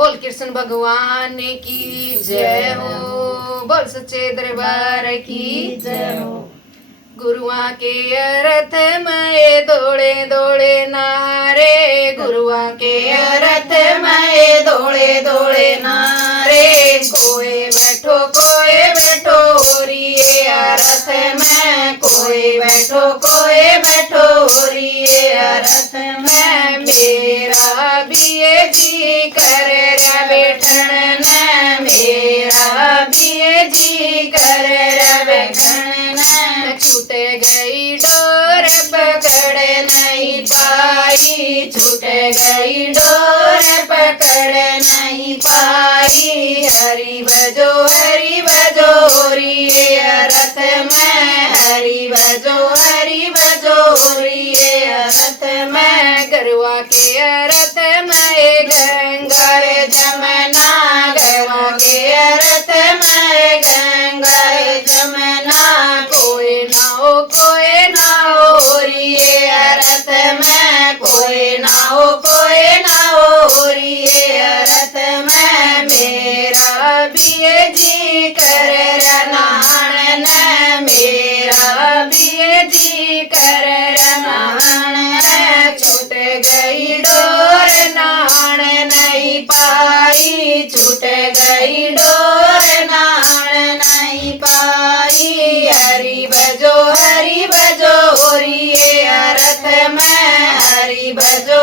बोल कृष्ण भगवान की जय हो, बोल सच्चे दरबार की जय हो। गुरुआ के रथ में दौड़े दौड़े नारे, गुरुआ के रथ में दौड़े दौड़े नारे। कोई बैठो रिए रथ में, कोई बैठो रिए रथ में। मेरा भी जी करे रे बैठन न, मेरा भी जी करे रे बैठन न। छूट गई डोर पकड़ नहीं पाई, छूट गई डोर पकड़ नहीं पाई। हरि बजो रिए रथ में, हरि बजो रिए रथ में। गरुआ के रथ में गंगा जमुना, गरुआ के रथ में गंगा जमुना। कोई ना हो रिए रथ में, कोई ना हो रिए रथ में। मेरा भी जी करे रनान न, मेरा भी जी करे रनान न। छूट गई डोर नान नहीं पाई, छूट गई डोर नान नहीं पाई। हरि बजो रिए रथ में, हरि बजो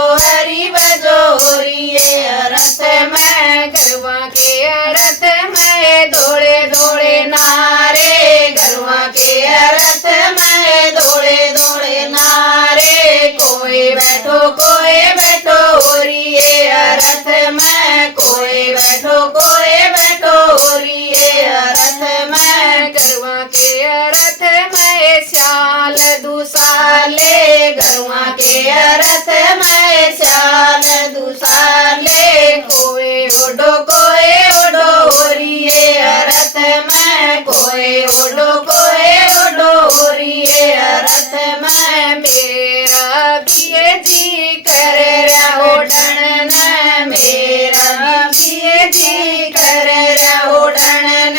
रिए रथ में। गरुआ के रथ में दौड़े दौड़े नारे, गरुआ के रथ में दौड़े दौड़े नारे। कोई बैठो रिए रथ में, कोई बैठो रिए रथ में। गरुआ के रथ में श्याल दुसाले, गरुआ के रथ में श्याल दुसाले। कोई ओडो रिए रथ में, कोई ओडो रिए रथ में। मेरा भी जी करे ओढ़न न, मेरा भी जी करे ओढ़न न।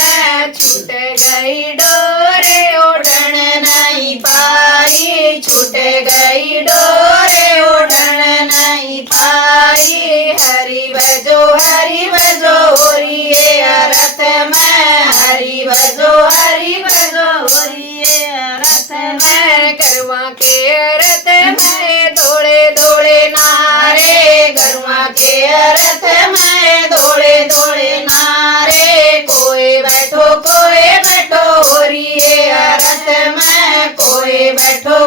छूट गई डोरे ओढ़न नहीं पाई, छूट गई डोरे ओढ़न नहीं पाई। हरि बजो रिए रथ में, हरि बजो रिए रथ में। गरुआ के रथ में दौड़े दौड़े नारे, गरुआ के रथ में दौड़े दौड़े नारे। कोई बैठो रिए रथ में, कोई बैठो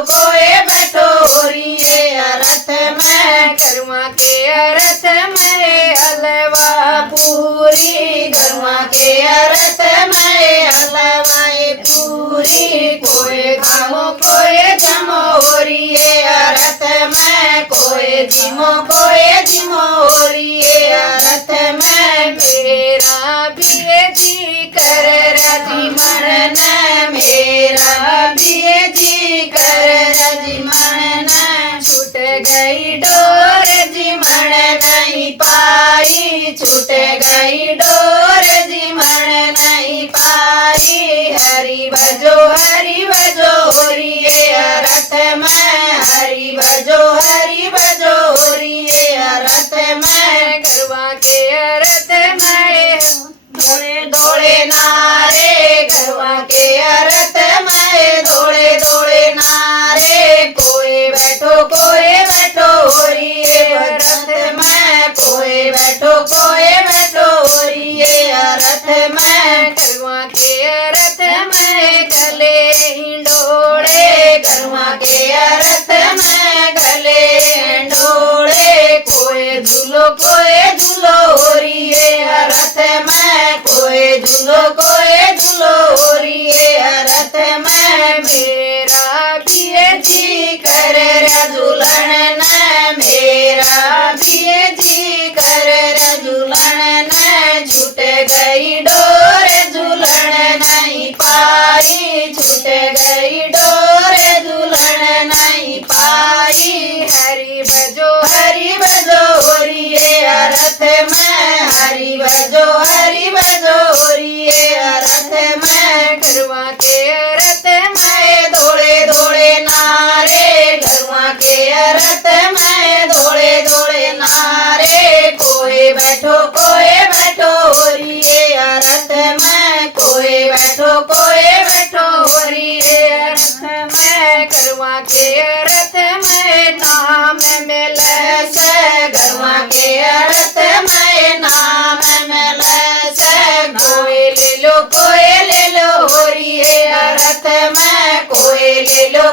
रिए रथ में। गरुआ के रथ में हलवा पूरी, गरुआ के रथ में हलवाई पूरी। कोई जमो रिए रथ में, कोई जिमो रिए रथ में। मेरा भी जी करे रजिमन न, मेरा भी जी करे रजिमन न। छूट गई डोर जिमन नहीं पाई, छूट गई डोर जिमन नहीं पाई। हरि बजो रिए रथ में, हरि बजो रिए रथ में। गरुआ के रथ में दौड़े दौड़े नारे, गरुआ के रथ में दौड़े दौड़े नारे। कोई बैठो रिए रथ में, कोई बैठो रिए रथ में। गरुआ के रथ में गले हिंडोले, गरुआ के रथ में गले हिंडोले। कोई झूलो रिए रथ में, कोई झूलो रिए रथ में। मेरा भी जी करे झूलन न, मेरा भी जी करे झूलन न। छूट गई डोर झूलन नहीं पाई, छूट गई डोर झूलन नहीं पाई। हरि बजो रिए रथ में, के रथ में दौड़े दौड़े नारे, गरुआ के रथ में दौड़े दौड़े नारे। कोई बैठो होरिए रथ में, कोई बैठो होरिए रथ में। गरुआ के रथ में नाम मिले से, गरुआ के रथ में नाम मिले से। कोई ले लो होरिए रथ में, कोई ले लो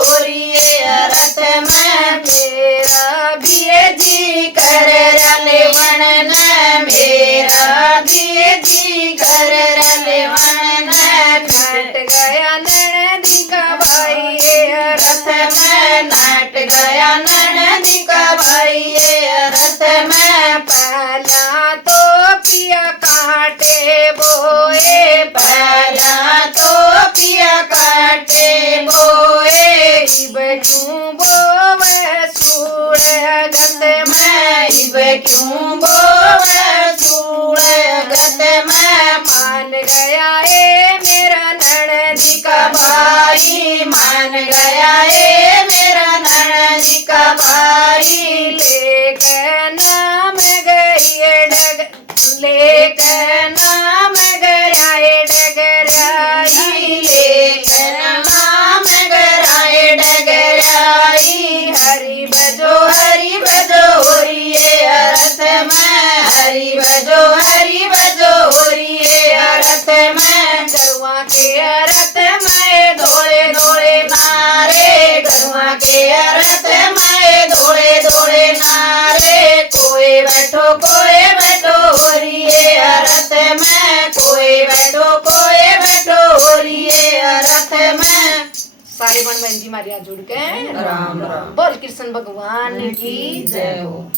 होरिए रथ में। मेरा दिए जी कर रले वणन, मेरा दिए जी कर रले वणन। नट गया ननदी का भाई रथ में, नट गया ननदी का भाई रथ में। पहला तो पिया काटे बोए, पहला तो पिया काटे बोए। इब क्यों बोवे सूड़ गत में, इब क्यों बोवे सूड़ गत में। मान गया मेरा ननदी का भाई, मान गया मेरा ननदी का भाई। लेकर नाम गई डग, लेकर नाम गया डगराई, लेकर नाम गया डगराई। हरि बजो होरिए रथ में, हरि बजो होरिए रथ में। गरुआ के रथ में दौड़े दौड़े नारे, गरुआ के रथ में दौड़े दौड़े नारे। कोई बैठो होरिए रथ में, कोई बैठो होरिए रथ में। सारे बन बहन जी मारिया जुड़ के राम राम। बोल कृष्ण भगवान की जय हो।